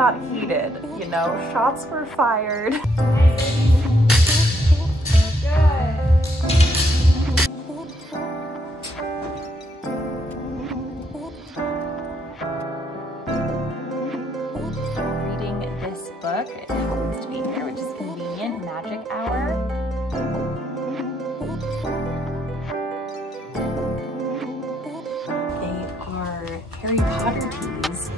got heated, you know, shots were fired. Reading this book, it happens to be here, which is convenient, Magic Hour. They are Harry Potter teas.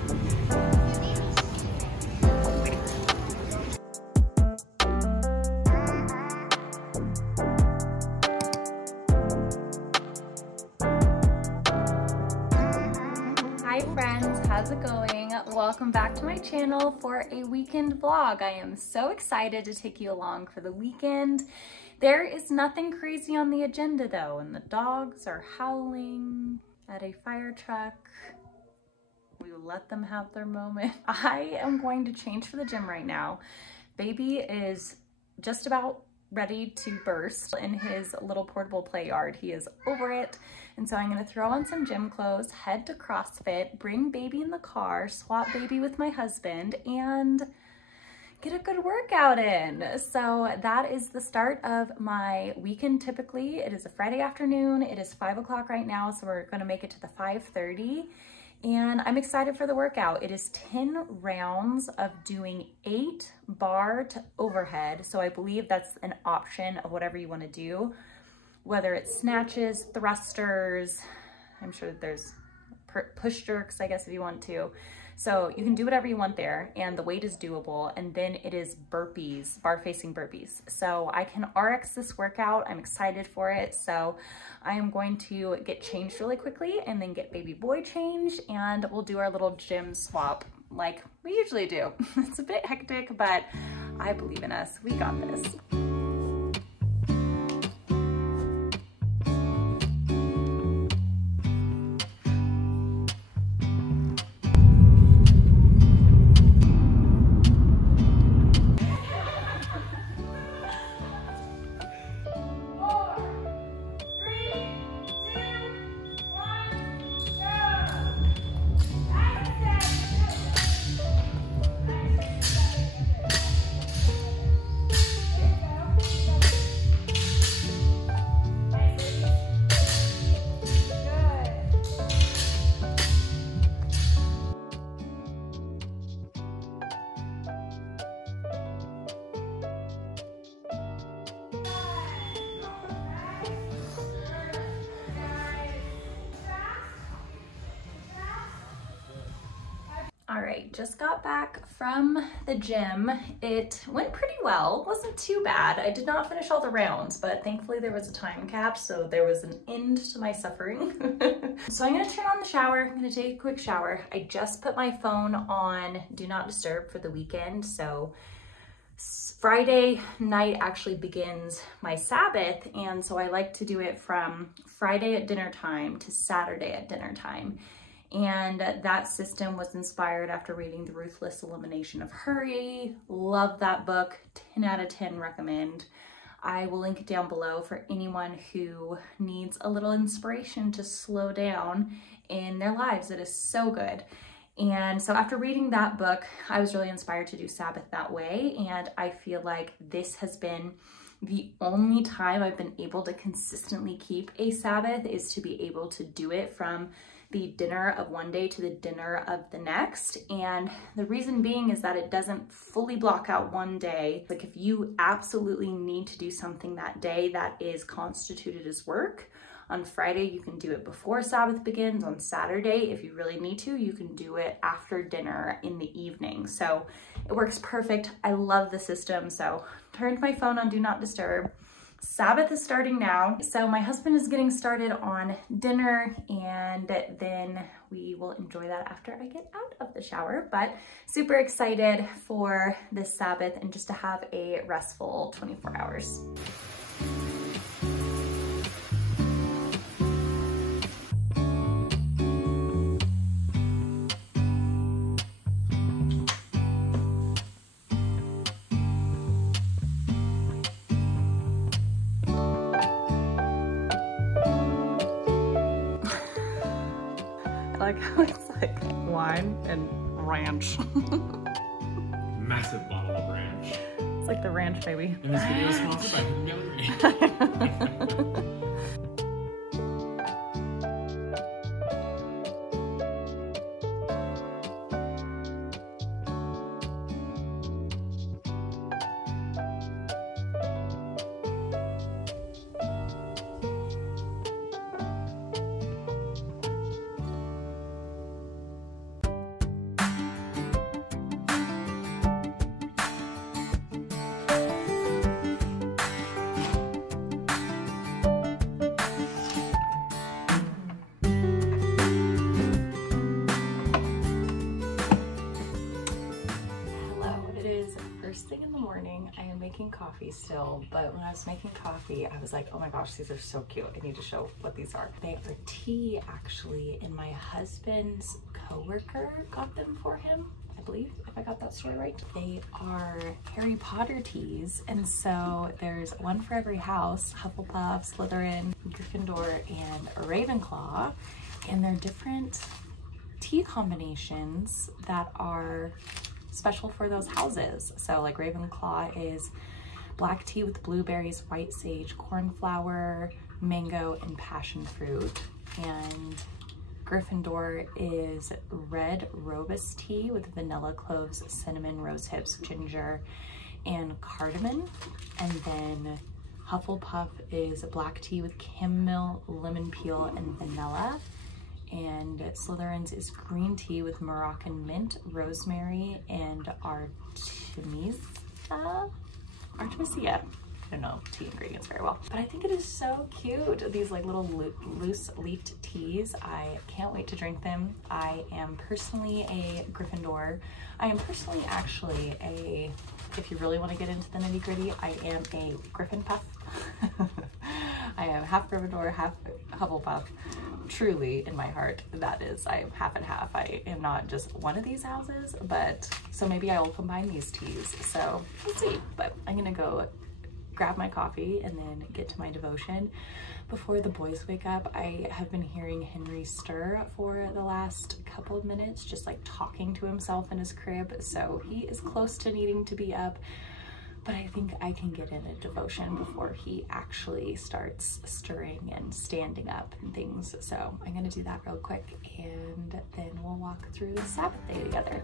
Hi friends, how's it going? Welcome back to my channel for a weekend vlog. I am so excited to take you along for the weekend. There is nothing crazy on the agenda though, and the dogs are howling at a fire truck. We will let them have their moment. I am going to change for the gym right now. Baby is just about ready to burst in his little portable play yard. He is over it. And so I'm gonna throw on some gym clothes, head to CrossFit, bring baby in the car, swap baby with my husband, and get a good workout in. So that is the start of my weekend typically. It is a Friday afternoon. It is 5 o'clock right now, so we're gonna make it to the 5:30. And I'm excited for the workout. It is 10 rounds of doing 8 bar to overhead. So I believe that's an option of whatever you wanna do, whether it's snatches, thrusters, I'm sure that there's push jerks, I guess, if you want to. So you can do whatever you want there, and the weight is doable. And then it is burpees, bar facing burpees. So I can RX this workout. I'm excited for it. So I am going to get changed really quickly and then get baby boy changed, and we'll do our little gym swap like we usually do. It's a bit hectic, but I believe in us. We got this. All right, just got back from the gym. It went pretty well, wasn't too bad. I did not finish all the rounds, but thankfully there was a time cap, so there was an end to my suffering. So I'm gonna turn on the shower. I'm gonna take a quick shower. I just put my phone on Do Not Disturb for the weekend, so Friday night actually begins my Sabbath, and so I like to do it from Friday at dinner time to Saturday at dinner time. And that system was inspired after reading The Ruthless Elimination of Hurry. Love that book, 10 out of 10 recommend. I will link it down below for anyone who needs a little inspiration to slow down in their lives. It is so good. And so after reading that book, I was really inspired to do Sabbath that way. And I feel like this has been the only time I've been able to consistently keep a Sabbath, is to be able to do it from the dinner of one day to the dinner of the next. And the reason being is that it doesn't fully block out one day. Like if you absolutely need to do something that day that is constituted as work, on Friday you can do it before Sabbath begins. On Saturday, if you really need to, you can do it after dinner in the evening. So it works perfect. I love the system. So turned my phone on Do Not Disturb. Sabbath is starting now. So my husband is getting started on dinner, and then we will enjoy that after I get out of the shower. But super excited for this Sabbath and just to have a restful 24 hours. I like how it's like lime and ranch. massive bottle of ranch. It's like the ranch, baby. And this video is sponsored by Hidden Gallery. First thing in the morning, I am making coffee still, but when I was making coffee, I was like, oh my gosh, these are so cute. I need to show what these are. They are tea, actually, and my husband's coworker got them for him, I believe, if I got that story right. They are Harry Potter teas, and so there's one for every house: Hufflepuff, Slytherin, Gryffindor, and Ravenclaw, and they're different tea combinations that are special for those houses. So like Ravenclaw is black tea with blueberries, white sage, cornflower, mango, and passion fruit. And Gryffindor is red robust tea with vanilla, cloves, cinnamon, rose hips, ginger, and cardamom. And then Hufflepuff is black tea with chamomile, lemon peel, and vanilla. And Slytherin's is green tea with Moroccan mint, rosemary, and Artemisia. I don't know tea ingredients very well, but I think it is so cute. These like little loose leafed teas. I can't wait to drink them. I am personally a Gryffindor. I am personally actually a, if you really want to get into the nitty gritty, I am a Griffin Puff. I am half Gryffindor, half Hufflepuff. Truly, in my heart, that is, I am half and half. I am not just one of these houses, but so maybe I will combine these teas. So we'll see. But I'm gonna go grab my coffee and then get to my devotion before the boys wake up. I have been hearing Henry stir for the last couple of minutes, just like talking to himself in his crib. So he is close to needing to be up, but I think I can get in a devotion before he actually starts stirring and standing up and things. So I'm gonna do that real quick, and then we'll walk through the Sabbath day together.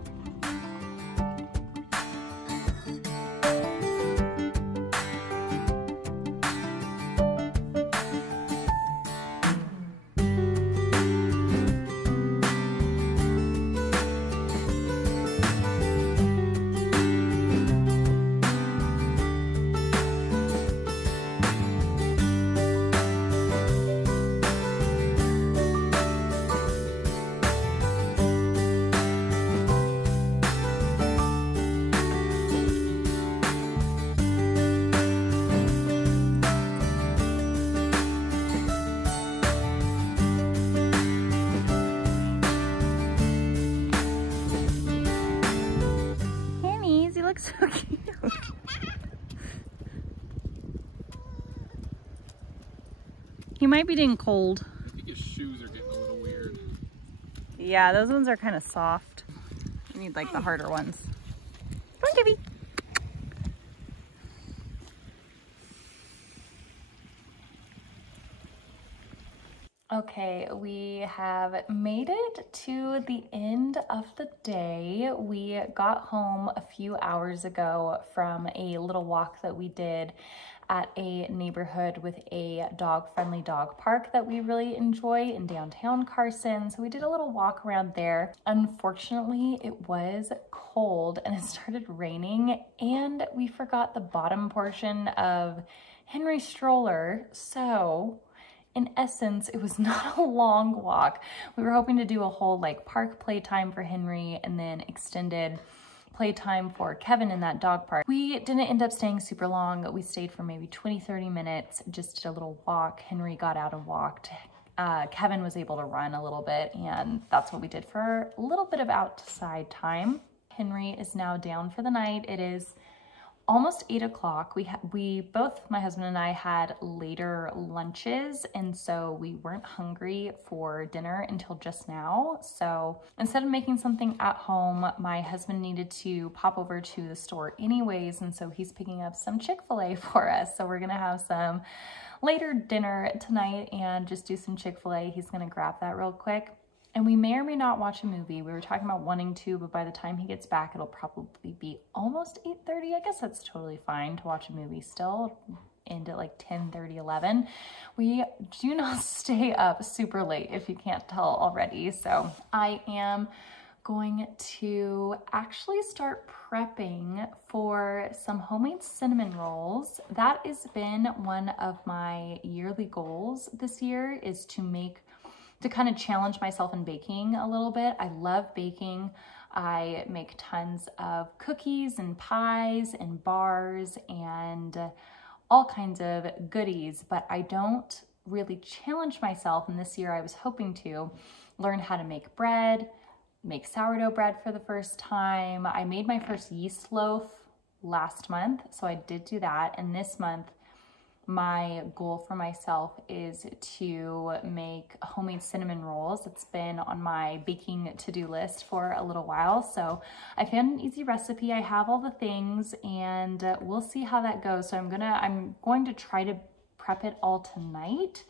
So cute. He might be getting cold. I think his shoes are getting a little weird. Yeah, those ones are kind of soft. You need like the harder ones. Come on, Gibby. Okay, we have made it to the end of the day. We got home a few hours ago from a little walk that we did at a neighborhood with a dog-friendly dog park that we really enjoy in downtown Carson. So we did a little walk around there. Unfortunately, it was cold and it started raining, and we forgot the bottom portion of Henry's stroller. So in essence, it was not a long walk. We were hoping to do a whole like park playtime for Henry and then extended playtime for Kevin in that dog park. We didn't end up staying super long. We stayed for maybe 20-30 minutes, just did a little walk. Henry got out and walked. Kevin was able to run a little bit, and that's what we did for a little bit of outside time. Henry is now down for the night. It is almost 8 o'clock. We both, my husband and I, had later lunches, and so we weren't hungry for dinner until just now. So instead of making something at home, my husband needed to pop over to the store anyways, and so he's picking up some Chick-fil-A for us. So we're gonna have some later dinner tonight and just do some Chick-fil-A. He's gonna grab that real quick. And we may or may not watch a movie. We were talking about wanting to, but by the time he gets back, it'll probably be almost 8:30. I guess that's totally fine to watch a movie still. End at like 10:30, 11. We do not stay up super late, if you can't tell already. So I am going to actually start prepping for some homemade cinnamon rolls. That has been one of my yearly goals this year, is to kind of challenge myself in baking a little bit. I love baking. I make tons of cookies and pies and bars and all kinds of goodies, but I don't really challenge myself. And this year I was hoping to learn how to make bread, make sourdough bread for the first time. I made my first yeast loaf last month, so I did do that. And this month, my goal for myself is to make homemade cinnamon rolls. It's been on my baking to-do list for a little while. So I found an easy recipe. I have all the things, and we'll see how that goes. So I'm going to try to prep it all tonight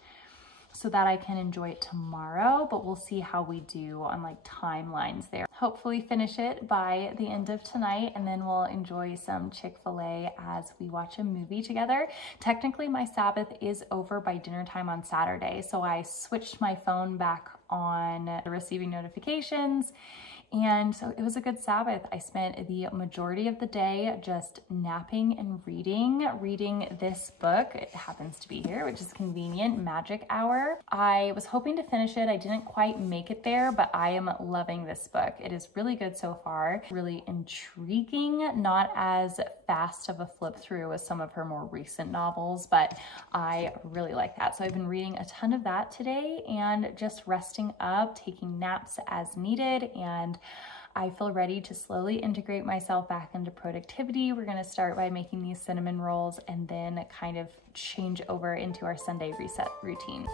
so that I can enjoy it tomorrow, but we'll see how we do on like timelines there. Hopefully finish it by the end of tonight, and then we'll enjoy some Chick-fil-A as we watch a movie together. Technically, my Sabbath is over by dinner time on Saturday, so I switched my phone back on receiving notifications, and so it was a good Sabbath. I spent the majority of the day just napping and reading this book. It happens to be here, which is convenient, Magic Hour. I was hoping to finish it. I didn't quite make it there, but I am loving this book. It is really good so far, really intriguing, not as fast of a flip through as some of her more recent novels, but I really like that. So I've been reading a ton of that today and just resting up, taking naps as needed, and I feel ready to slowly integrate myself back into productivity. We're gonna start by making these cinnamon rolls and then kind of change over into our Sunday reset routine.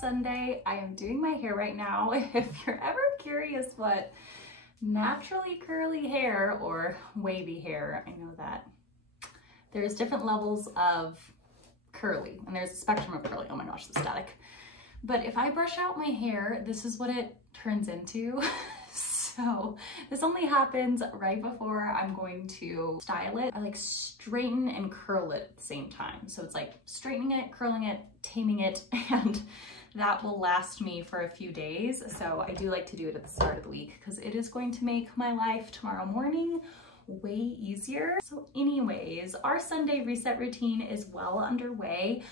Sunday. I am doing my hair right now. If you're ever curious what naturally curly hair or wavy hair, I know that there's different levels of curly and there's a spectrum of curly. Oh my gosh, the static. But if I brush out my hair, this is what it turns into. So this only happens right before I'm going to style it. I like straighten and curl it at the same time. So it's like straightening it, curling it, taming it, and that will last me for a few days. So I do like to do it at the start of the week because it is going to make my life tomorrow morning way easier. So anyways, our Sunday reset routine is well underway.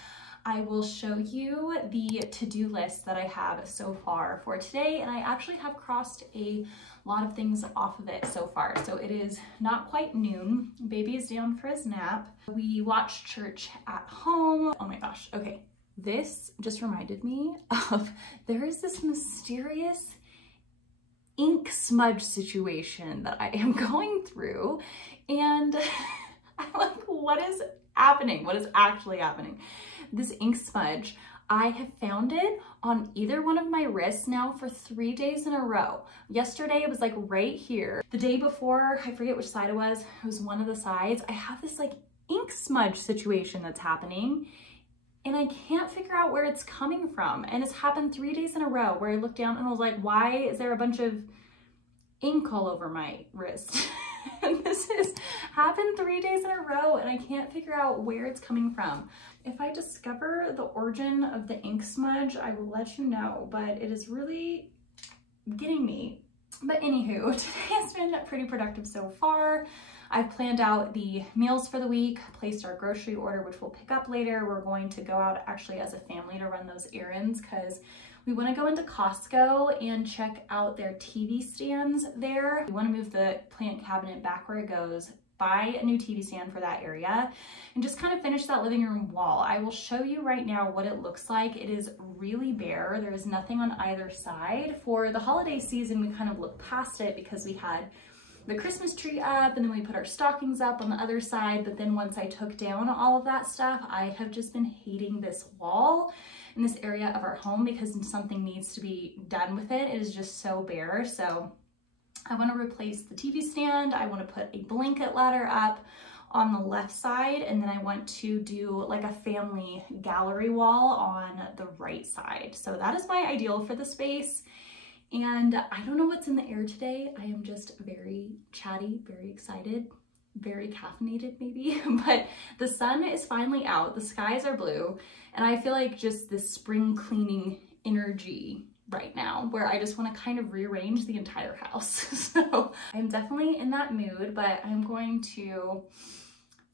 I will show you the to-do list that I have so far for today, and I actually have crossed a lot of things off of it so far. So it is not quite noon. Baby is down for his nap. We watched church at home. Oh my gosh, okay. This just reminded me of, there is this mysterious ink smudge situation that I am going through, and I'm like, what is happening? What is actually happening? This ink smudge, I have found it on either one of my wrists now for 3 days in a row. Yesterday it was like right here. The day before, I forget which side it was one of the sides. I have this like ink smudge situation that's happening, and I can't figure out where it's coming from. And it's happened 3 days in a row where I looked down and I was like, why is there a bunch of ink all over my wrist? And this has happened 3 days in a row and I can't figure out where it's coming from. If I discover the origin of the ink smudge, I will let you know, but it is really getting me. But anywho, today has been pretty productive so far. I've planned out the meals for the week, placed our grocery order, which we'll pick up later. We're going to go out actually as a family to run those errands because we want to go into Costco and check out their TV stands there. We want to move the plant cabinet back where it goes, buy a new TV stand for that area, and just kind of finish that living room wall. I will show you right now what it looks like. It is really bare. There is nothing on either side. For the holiday season, we kind of looked past it because we had the Christmas tree up and then we put our stockings up on the other side. But then once I took down all of that stuff, I have just been hating this wall in this area of our home because something needs to be done with it. It is just so bare. So I want to replace the TV stand. I want to put a blanket ladder up on the left side, and then I want to do like a family gallery wall on the right side. So that is my ideal for the space. And I don't know what's in the air today. I am just very chatty, very excited, very caffeinated maybe, but the sun is finally out. The skies are blue, and I feel like just this spring cleaning energy right now where I just want to kind of rearrange the entire house. So I'm definitely in that mood, but I'm going to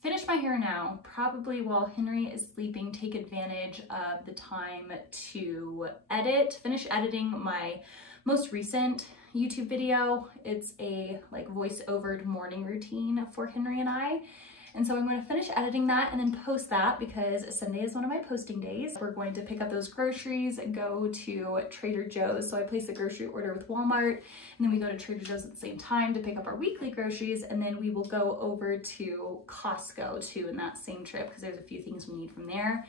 finish my hair now, probably while Henry is sleeping, take advantage of the time to finish editing my most recent YouTube video. It's a like voice-overed morning routine for Henry and I. And so I'm going to finish editing that and then post that because Sunday is one of my posting days. We're going to pick up those groceries, go to Trader Joe's. So I place a grocery order with Walmart, and then we go to Trader Joe's at the same time to pick up our weekly groceries. And then we will go over to Costco too in that same trip because there's a few things we need from there.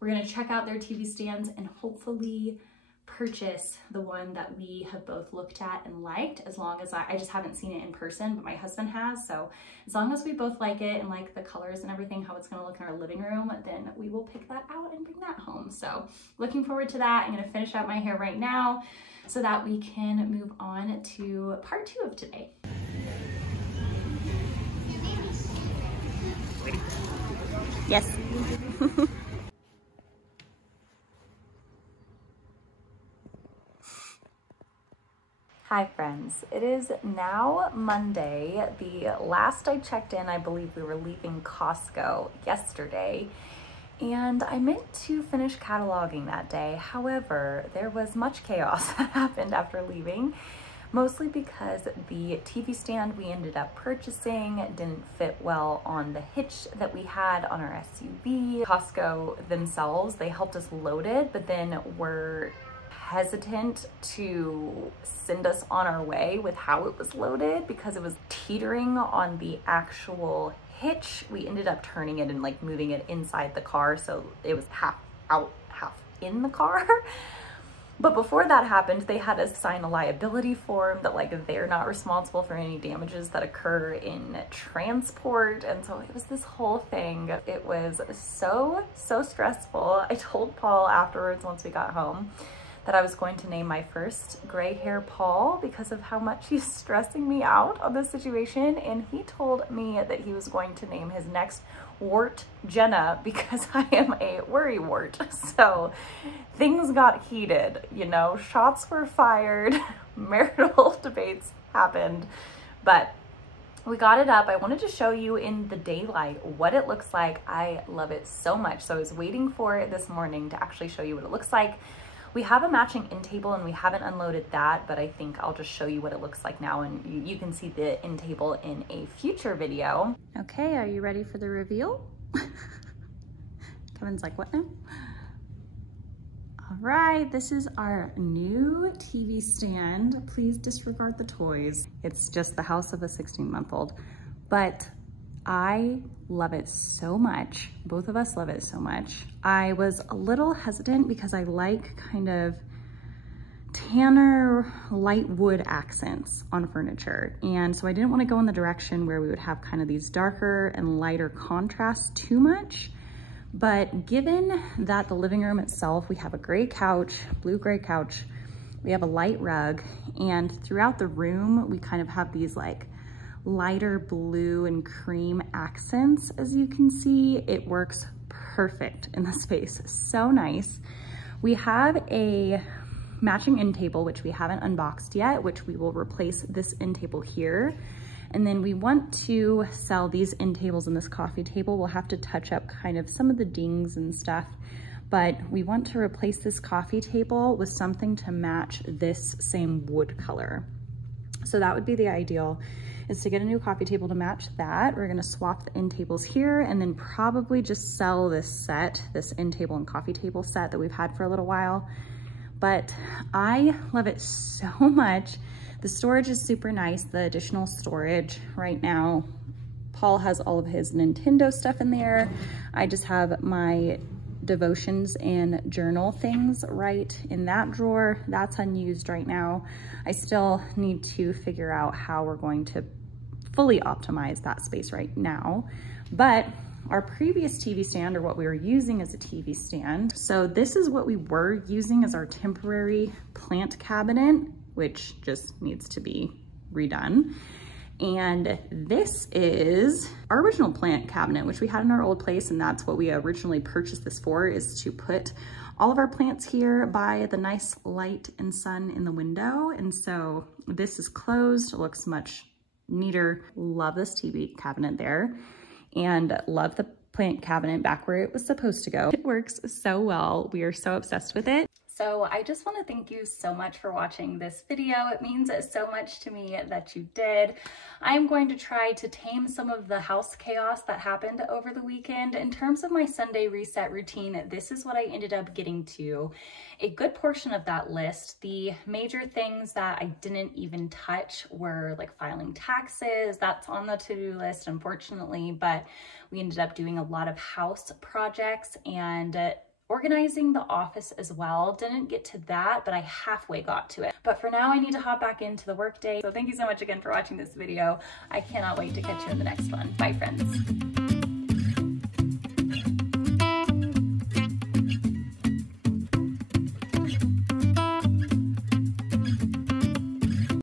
We're going to check out their TV stands and hopefully purchase the one that we have both looked at and liked, as long as I just haven't seen it in person, but my husband has. So as long as we both like it and like the colors and everything, how it's going to look in our living room, then we will pick that out and bring that home. So looking forward to that. I'm going to finish out my hair right now so that we can move on to part 2 of today. Yes. Hi friends, it is now Monday. The last I checked in, I believe we were leaving Costco yesterday, and I meant to finish cataloging that day. However, there was much chaos that happened after leaving, mostly because the TV stand we ended up purchasing didn't fit well on the hitch that we had on our SUV. Costco themselves, they helped us load it, but then were hesitant to send us on our way with how it was loaded because it was teetering on the actual hitch. We ended up turning it and like moving it inside the car, so it was half out, half in the car. But before that happened, they had us sign a liability form that like they're not responsible for any damages that occur in transport. And so it was this whole thing. It was so stressful. I told Paul afterwards, once we got home, that I was going to name my first gray hair Paul because of how much he's stressing me out on this situation. And he told me that he was going to name his next wart Jenna because I am a worry wart. So things got heated, you know, shots were fired, marital debates happened, but we got it up. I wanted to show you in the daylight what it looks like. I love it so much. So I was waiting for it this morning to actually show you what it looks like. We have a matching end table and we haven't unloaded that, but I think I'll just show you what it looks like now, and you can see the end table in a future video. Okay, are you ready for the reveal? Kevin's like, what now? All right, this is our new TV stand. Please disregard the toys. It's just the house of a 16-month-old, but I love it so much. Both of us love it so much. I was a little hesitant because I like kind of tanner light wood accents on furniture. And so I didn't want to go in the direction where we would have kind of these darker and lighter contrasts too much. But given that the living room itself, we have a gray couch, blue-gray couch, we have a light rug, and throughout the room, we kind of have these like lighter blue and cream accents. As you can see, it works perfect in the space. So nice. We have a matching end table, which we haven't unboxed yet, which we will replace this end table here. And then we want to sell these end tables and this coffee table. We'll have to touch up kind of some of the dings and stuff, but we want to replace this coffee table with something to match this same wood color. So that would be the ideal, is to get a new coffee table to match that. We're gonna swap the end tables here and then probably just sell this set, this end table and coffee table set that we've had for a little while. But I love it so much. The storage is super nice, the additional storage right now. Paul has all of his Nintendo stuff in there. I just have my devotions and journal things right in that drawer. That's unused right now. I still need to figure out how we're going to fully optimize that space right now. But our previous TV stand, or what we were using as a TV stand, so this is what we were using as our temporary plant cabinet, which just needs to be redone. And this is our original plant cabinet, which we had in our old place, and that's what we originally purchased this for, is to put all of our plants here by the nice light and sun in the window. And so this is closed, it looks much neater. Love this TV cabinet there, and love the plant cabinet back where it was supposed to go. It works so well. We are so obsessed with it. So I just want to thank you so much for watching this video. It means so much to me that you did. I'm going to try to tame some of the house chaos that happened over the weekend. In terms of my Sunday reset routine, this is what I ended up getting to. A good portion of that list, the major things that I didn't even touch were like filing taxes. That's on the to-do list, unfortunately, but we ended up doing a lot of house projects and organizing the office as well. Didn't get to that, but I halfway got to it. But for now, I need to hop back into the workday. So thank you so much again for watching this video. I cannot wait to catch you in the next one. Bye, friends.